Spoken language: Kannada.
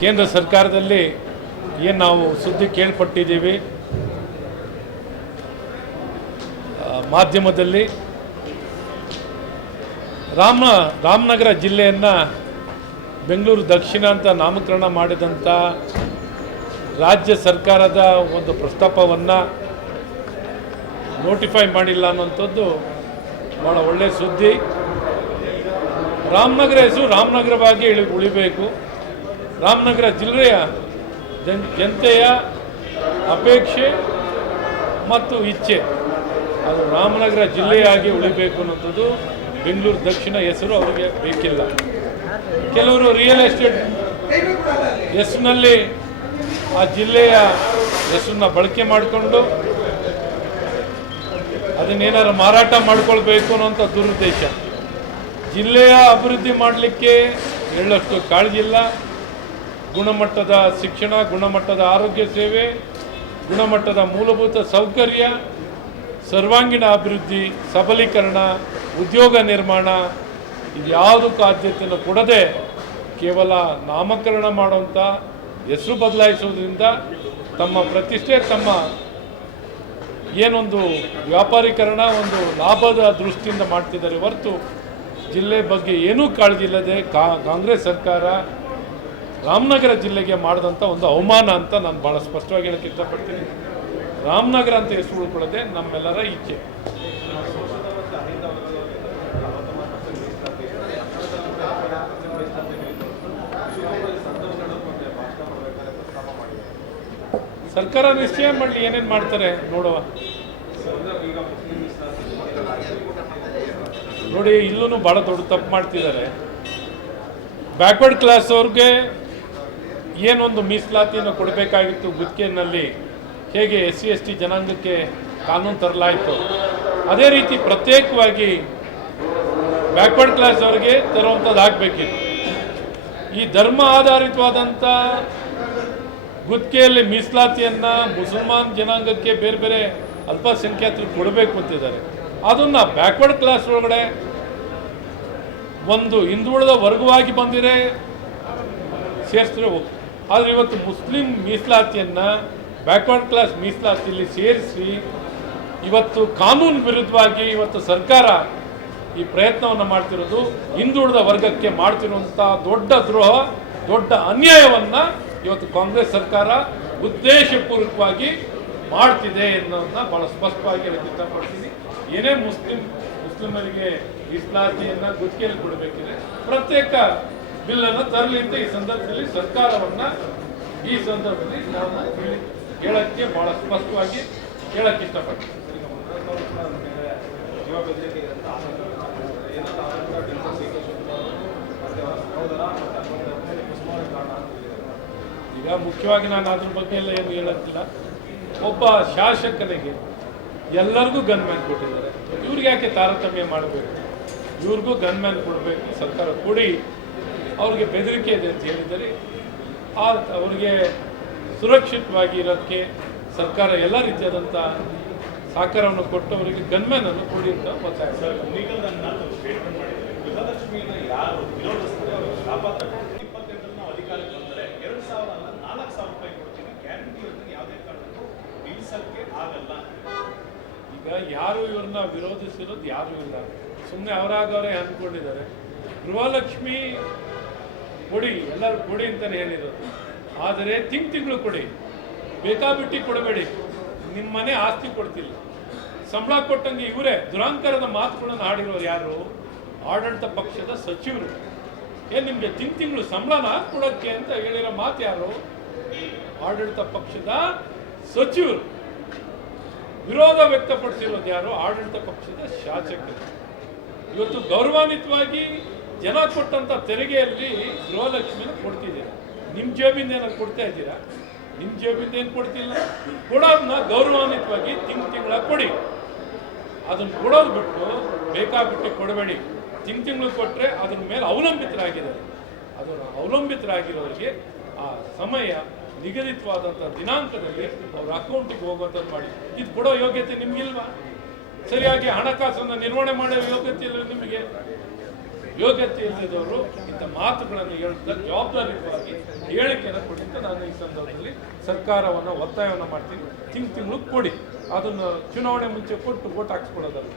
ಕೇಂದ್ರ ಸರ್ಕಾರದಲ್ಲಿ ಏನು ನಾವು ಸುದ್ದಿ ಕೇಳ್ಪಟ್ಟಿದ್ದೀವಿ? ಮಾಧ್ಯಮದಲ್ಲಿ ರಾಮ, ರಾಮನಗರ ಜಿಲ್ಲೆಯನ್ನು ಬೆಂಗಳೂರು ದಕ್ಷಿಣ ಅಂತ ನಾಮಕರಣ ಮಾಡಿದಂಥ ರಾಜ್ಯ ಸರ್ಕಾರದ ಒಂದು ಪ್ರಸ್ತಾಪವನ್ನು ನೋಟಿಫೈ ಮಾಡಿಲ್ಲ ಅನ್ನೋಂಥದ್ದು ಭಾಳ ಒಳ್ಳೆಯ ಸುದ್ದಿ. ರಾಮನಗರ ಹೆಸರು ರಾಮನಗರವಾಗಿ ಉಳಿಬೇಕು. ರಾಮನಗರ ಜಿಲ್ಲೆಯ ಜನ್, ಜನತೆಯ ಅಪೇಕ್ಷೆ ಮತ್ತು ಇಚ್ಛೆ. ಅದು ರಾಮನಗರ ಜಿಲ್ಲೆಯಾಗಿ ಉಳಿಬೇಕು ಅನ್ನೋಂಥದ್ದು ಬೆಂಗಳೂರು ದಕ್ಷಿಣ ಹೆಸರು ಅವರಿಗೆ ಬೇಕಿಲ್ಲ. ಕೆಲವರು ರಿಯಲ್ ಎಸ್ಟೇಟ್ ಹೆಸರಿನಲ್ಲಿ ಆ ಜಿಲ್ಲೆಯ ಹೆಸರನ್ನ ಬಳಕೆ ಮಾಡಿಕೊಂಡು ಅದನ್ನೇನಾದ್ರು ಮಾರಾಟ ಮಾಡ್ಕೊಳ್ಬೇಕು ಅನ್ನೋಂಥ ದುರುದ್ದೇಶ. ಜಿಲ್ಲೆಯ ಅಭಿವೃದ್ಧಿ ಮಾಡಲಿಕ್ಕೆ ಹೇಳೋಷ್ಟು ಕಾಳಜಿ ಇಲ್ಲ. ಗುಣಮಟ್ಟದ ಶಿಕ್ಷಣ, ಗುಣಮಟ್ಟದ ಆರೋಗ್ಯ ಸೇವೆ, ಗುಣಮಟ್ಟದ ಮೂಲಭೂತ ಸೌಕರ್ಯ, ಸರ್ವಾಂಗೀಣ ಅಭಿವೃದ್ಧಿ, ಸಬಲೀಕರಣ, ಉದ್ಯೋಗ ನಿರ್ಮಾಣ ಇದ್ಯಾವುದಕ್ಕೂ ಆದ್ಯತೆಯನ್ನು ಕೊಡದೆ ಕೇವಲ ನಾಮಕರಣ ಮಾಡುವಂಥ ಹೆಸರು ಬದಲಾಯಿಸುವುದರಿಂದ ತಮ್ಮ ಪ್ರತಿಷ್ಠೆ, ತಮ್ಮ ಏನೊಂದು ವ್ಯಾಪಾರೀಕರಣ ಒಂದು ಲಾಭದ ದೃಷ್ಟಿಯಿಂದ ಮಾಡ್ತಿದ್ದಾರೆ ಹೊರತು ಜಿಲ್ಲೆ ಬಗ್ಗೆ ಏನೂ ಕಾಳಜಿ ಇಲ್ಲದೆ ಕಾಂಗ್ರೆಸ್ ಸರ್ಕಾರ ರಾಮನಗರ ಜಿಲ್ಲೆಗೆ ಮಾಡಿದಂಥ ಒಂದು ಅವಮಾನ ಅಂತ ನಾನು ಭಾಳ ಸ್ಪಷ್ಟವಾಗಿ ಹೇಳಕ್ಕೆ ಇಷ್ಟಪಡ್ತೀನಿ. ರಾಮನಗರ ಅಂತ ಹೆಸರು ಉಳ್ಕೊಳ್ಳೋದೆ ನಮ್ಮೆಲ್ಲರ ಇಚ್ಛೆ ಸರ್ಕಾರ ನಿಶ್ಚಯ ಮಾಡಲಿ, ಏನೇನು ಮಾಡ್ತಾರೆ ನೋಡುವ. ನೋಡಿ ಇಲ್ಲೂ ಭಾಳ ದೊಡ್ಡ ತಪ್ಪು ಮಾಡ್ತಿದ್ದಾರೆ. ಬ್ಯಾಕ್ವರ್ಡ್ ಕ್ಲಾಸ್ ಅವ್ರಿಗೆ ಏನೊಂದು ಮೀಸಲಾತಿಯನ್ನು ಕೊಡಬೇಕಾಗಿತ್ತು ಗುತ್ತಿಗೆನಲ್ಲಿ ಹೇಗೆ ಎಸ್ ಸಿ ಎಸ್ ಟಿ ಜನಾಂಗಕ್ಕೆ ಕಾನೂನು ತರಲಾಯಿತು. ಅದೇ ರೀತಿ ಪ್ರತ್ಯೇಕವಾಗಿ ಬ್ಯಾಕ್ವರ್ಡ್ ಕ್ಲಾಸ್ ಅವರಿಗೆ ತರುವಂಥದ್ದು ಆಗಬೇಕಿತ್ತು. ಈ ಧರ್ಮ ಆಧಾರಿತವಾದಂಥ ಗುತ್ತಿಗೆಯಲ್ಲಿ ಮೀಸಲಾತಿಯನ್ನು ಮುಸಲ್ಮಾನ್ ಜನಾಂಗಕ್ಕೆ ಬೇರೆ ಬೇರೆ ಅಲ್ಪಸಂಖ್ಯಾತರಿಗೆ ಕೊಡಬೇಕು ಅಂತಿದ್ದಾರೆ. ಅದನ್ನು ಬ್ಯಾಕ್ವರ್ಡ್ ಕ್ಲಾಸ್ ಒಳಗಡೆ ಒಂದು ಹಿಂದುಳಿದ ವರ್ಗವಾಗಿ ಬಂದಿರೇ ಸೇರಿಸಿದ್ರೆ ಓಕೆ ಆದರೆ ಇವತ್ತು ಮುಸ್ಲಿಂ ಮೀಸಲಾತಿಯನ್ನು ಬ್ಯಾಕ್ವರ್ಡ್ ಕ್ಲಾಸ್ ಮೀಸಲಾತಿಯಲ್ಲಿ ಸೇರಿಸಿ ಇವತ್ತು ಕಾನೂನು ವಿರುದ್ಧವಾಗಿ ಇವತ್ತು ಸರ್ಕಾರ ಈ ಪ್ರಯತ್ನವನ್ನು ಮಾಡ್ತಿರೋದು, ಹಿಂದುಳಿದ ವರ್ಗಕ್ಕೆ ಮಾಡ್ತಿರುವಂಥ ದೊಡ್ಡ ದ್ರೋಹ, ದೊಡ್ಡ ಅನ್ಯಾಯವನ್ನು ಇವತ್ತು ಕಾಂಗ್ರೆಸ್ ಸರ್ಕಾರ ಉದ್ದೇಶಪೂರ್ವಕವಾಗಿ ಮಾಡ್ತಿದೆ ಅನ್ನೋದನ್ನ ಭಾಳ ಸ್ಪಷ್ಟವಾಗಿ ಇಷ್ಟಪಡ್ತೀನಿ. ಏನೇ ಮುಸ್ಲಿಂ, ಮುಸ್ಲಿಮರಿಗೆ ಇಸ್ಲಾತಿಯನ್ನು ಗುತ್ತಿಗೆಯಲ್ಲಿ ಕೊಡಬೇಕಿದೆ ಪ್ರತ್ಯೇಕ ಬಿಲ್ಲನ್ನು ತರಲಿ ಅಂತ ಈ ಸಂದರ್ಭದಲ್ಲಿ ಸರ್ಕಾರವನ್ನ ಈ ಸಂದರ್ಭದಲ್ಲಿ ನಾವು ಕೇಳಕ್ಕೆ ಭಾಳ ಸ್ಪಷ್ಟವಾಗಿ ಹೇಳಕ್ಕೆ ಇಷ್ಟಪಡ್ತೀನಿ ಈಗ ಮುಖ್ಯವಾಗಿ ನಾನು ಅದ್ರ ಬಗ್ಗೆ ಎಲ್ಲ ಏನು ಹೇಳಕ್ಕಿಲ್ಲ. ಒಬ್ಬ ಶಾಸಕನಿಗೆ ಎಲ್ಲರಿಗೂ ಗನ್ ಮ್ಯಾನ್ ಕೊಟ್ಟಿದ್ದಾರೆ. ಇವ್ರಿಗೆ ಯಾಕೆ ತಾರತಮ್ಯ ಮಾಡಬೇಕು? ಇವ್ರಿಗೂ ಗನ್ ಮ್ಯಾನ್ ಕೊಡಬೇಕು? ಸರ್ಕಾರ ಕೊಡಿ. ಅವ್ರಿಗೆ ಬೆದರಿಕೆ ಇದೆ ಅಂತ ಹೇಳಿದರೆ ಆ ಅವರಿಗೆ ಸುರಕ್ಷಿತವಾಗಿ ಇರೋಕ್ಕೆ ಸರ್ಕಾರ ಎಲ್ಲ ರೀತಿಯಾದಂಥ ಸಹಕಾರವನ್ನು ಕೊಟ್ಟು ಅವರಿಗೆ ಗನ್ಮ್ಯಾನ್ ಅನ್ನು ಕೊಡಿ ಅಂತ ಒತ್ತಾಯ. ಗೃಹಲಕ್ಷ್ಮಿಯನ್ನ ಯಾರು ವಿರೋಧಿಸ್ತಾರೆ ಅವರು ಶಾಪ ತಗೊಂಡು ಇಪ್ಪತ್ತೆಂಟರಲ್ಲಿ ನಾವು ಅಧಿಕಾರಕ್ಕೆ ಬಂದರೆ ಎರಡು ಸಾವಿರ ಅಲ್ಲ ನಾಲ್ಕು ಸಾವಿರ ರೂಪಾಯಿ ಕೊಡ್ತೀನಿ. ಗ್ಯಾರಂಟಿ ಯೋಜನೆ ಯಾವುದೇ ಕಾರಣಕ್ಕೂ ಆಗಲ್ಲ. ಈಗ ಯಾರು ಇವ್ರನ್ನ ವಿರೋಧಿಸಿರೋದು ಯಾರು ಇಲ್ಲ. ಸುಮ್ಮನೆ ಅವರಾಗವರೇ ಅಂದ್ಕೊಂಡಿದ್ದಾರೆ. ಗೃಹಲಕ್ಷ್ಮಿ ಕೊಡಿ, ಎಲ್ಲರೂ ಕೊಡಿ ಅಂತಲೇ ಹೇಳಿರೋದು. ಆದರೆ ತಿಂಗ್ ತಿಂಗಳು ಕೊಡಿ. ಬೇಕಾಬಿಟ್ಟಿ ಕೊಡಬೇಡಿ. ನಿಮ್ಮ ಮನೆ ಆಸ್ತಿ ಕೊಡ್ತಿಲ್ಲ. ಸಂಬಳ ಕೊಟ್ಟಂಗೆ ಇವರೇ ದುರಾಂಕರದ ಮಾತುಗಳನ್ನು ಆಡಿರೋರು ಯಾರು? ಆಡಳಿತ ಪಕ್ಷದ ಸಚಿವರು. ಏನ್ ನಿಮಗೆ ತಿಂಗ್ ತಿಂಗಳು ಸಂಬಳನ ಕೊಡೋಕ್ಕೆ ಅಂತ ಹೇಳಿರೋ ಮಾತು ಯಾರು? ಆಡಳಿತ ಪಕ್ಷದ ಸಚಿವರು. ವಿರೋಧ ವ್ಯಕ್ತಪಡಿಸಿರೋದು ಯಾರು? ಆಡಳಿತ ಪಕ್ಷದ ಶಾಸಕರು. ಇವತ್ತು ಗೌರವಾನ್ವಿತವಾಗಿ ಜನ ಕೊಟ್ಟಂಥ ತೆರಿಗೆಯಲ್ಲಿ ಗೃಹಲಕ್ಷ್ಮಿನ ಕೊಡ್ತಿದ್ದೀರಾ. ನಿಮ್ಮ ಜೇಬಿಂದ ಏನಾದ್ರು ಕೊಡ್ತಾ ಇದ್ದೀರಾ? ನಿಮ್ಮ ಜೇಬಿಂದ ಏನು ಕೊಡ್ತಿಲ್ಲ? ಕೊಡೋದನ್ನ ಗೌರವಾನ್ವಿತವಾಗಿ ತಿಂಗ್ ತಿಂಗಳ ಕೊಡಿ. ಅದನ್ನು ಕೊಡೋದು ಬಿಟ್ಟು ಬೇಕಾಬಿಟ್ಟು ಕೊಡಬೇಡಿ. ತಿಂಗ್ ತಿಂಗಳು ಕೊಟ್ಟರೆ ಅದ್ರ ಮೇಲೆ ಅವಲಂಬಿತರಾಗಿದ್ದಾರೆ. ಅದನ್ನು ಅವಲಂಬಿತರಾಗಿರೋರಿಗೆ ಆ ಸಮಯ ನಿಗದಿತವಾದಂಥ ದಿನಾಂಕದಲ್ಲಿ ಅವ್ರ ಅಕೌಂಟಿಗೆ ಹೋಗುವಂಥದ್ದು ಮಾಡಿ. ಇದು ಕೊಡೋ ಯೋಗ್ಯತೆ ನಿಮಗಿಲ್ವಾ? ಸರಿಯಾಗಿ ಹಣಕಾಸನ್ನು ನಿರ್ವಹಣೆ ಮಾಡೋ ಯೋಗ್ಯತೆ ಇಲ್ಲ ನಿಮಗೆ? ಯೋಗ್ಯತೆ ಇಲ್ಲದವರು ಇಂಥ ಮಾತುಗಳನ್ನು ಹೇಳುವುದಕ್ಕೆ ಜವಾಬ್ದಾರಿಯುತವಾಗಿ ಹೇಳಿಕೆಯನ್ನು ಕೊಡಿ ನಾನು ಈ ಸಂದರ್ಭದಲ್ಲಿ ಸರ್ಕಾರವನ್ನು ಒತ್ತಾಯವನ್ನು ಮಾಡ್ತೀನಿ. ತಿಂಗ್ ತಿಂಗಳು ಕೊಡಿ. ಅದನ್ನು ಚುನಾವಣೆ ಮುಂಚೆ ಕೊಟ್ಟು ಓಟ್ ಹಾಕ್ಸ್ಕೊಡೋದಲ್ಲ